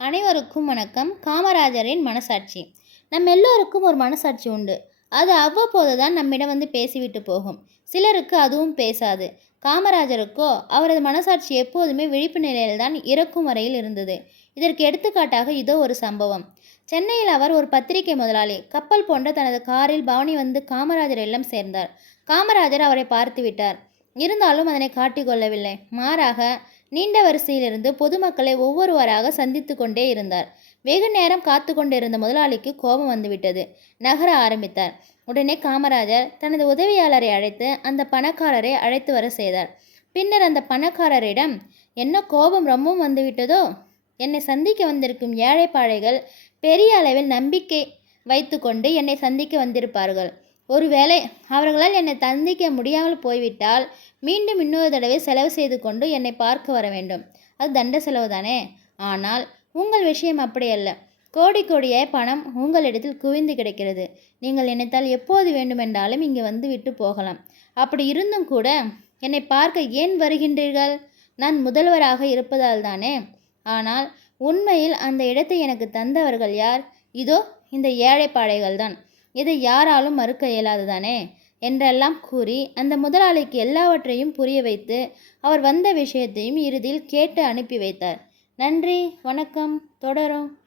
அனைவருக்கும் வணக்கம். காமராஜரின் மனசாட்சி. நம்ம எல்லோருக்கும் ஒரு மனசாட்சி உண்டு. அது அவ்வப்போது தான் நம்மிடம் வந்து பேசிவிட்டு போகும். சிலருக்கு அதுவும் பேசாது. காமராஜருக்கோ அவரது மனசாட்சி எப்போதுமே விழிப்பு நிலையில்தான் இறக்கும் வரையில் இருந்தது. இதற்கு எடுத்துக்காட்டாக இதோ ஒரு சம்பவம். சென்னையில் அவர் ஒரு பத்திரிகை முதலாளி கப்பல் போன்ற தனது காரில் பவனி வந்து காமராஜர் இல்லம் சேர்ந்தார். காமராஜர் அவரை பார்த்து விட்டார் இருந்தாலும் அதனை காட்டிக்கொள்ளவில்லை மாறாக நீண்ட வரிசையிலிருந்து பொதுமக்களை ஒவ்வொருவராக சந்தித்து கொண்டே இருந்தார். வெகு நேரம் காத்து கொண்டிருந்த முதலாளிக்கு கோபம் வந்துவிட்டது. நகர ஆரம்பித்தார். உடனே காமராஜர் தனது உதவியாளரை அழைத்து அந்த பணக்காரரை அழைத்து வர செய்தார். பின்னர் அந்த பணக்காரரிடம் என்ன கோபம் ரொம்பவும் வந்துவிட்டதோ? என்னை சந்திக்க வந்திருக்கும் ஏழைப்பாழைகள் பெரிய அளவில் நம்பிக்கை வைத்துக்கொண்டு என்னை சந்திக்க வந்திருப்பார்கள். ஒருவேளை அவர்களால் என்னை தந்திக்க முடியாமல் போய்விட்டால் மீண்டும் இன்னொரு தடவை செலவு செய்து கொண்டு என்னை பார்க்க வர வேண்டும். அது தண்ட செலவு தானே? ஆனால் உங்கள் விஷயம் அப்படியல்ல கோடி கோடியாய் பணம் உங்களிடத்தில் குவிந்து கிடக்கிறது. நீங்கள் நினைத்தால் எப்போது வேண்டுமென்றாலும் இங்கே வந்து விட்டு போகலாம். அப்படி இருந்தும் கூட என்னை பார்க்க ஏன் வருகின்றீர்கள்? நான் முதல்வராக இருப்பதால் தானே? ஆனால் உண்மையில் அந்த இடத்தை எனக்கு தந்தவர்கள் யார்? இதோ இந்த ஏழைப்பாடைகள் தான் இதை யாராலும் மறுக்க இயலாதுதானே? என்றெல்லாம் கூறி அந்த முதலாளிக்கு எல்லாவற்றையும் புரிய வைத்து அவர் வந்த விஷயத்தையும் இறுதியில் கேட்டு அனுப்பி வைத்தார். நன்றி வணக்கம் தொடரும்.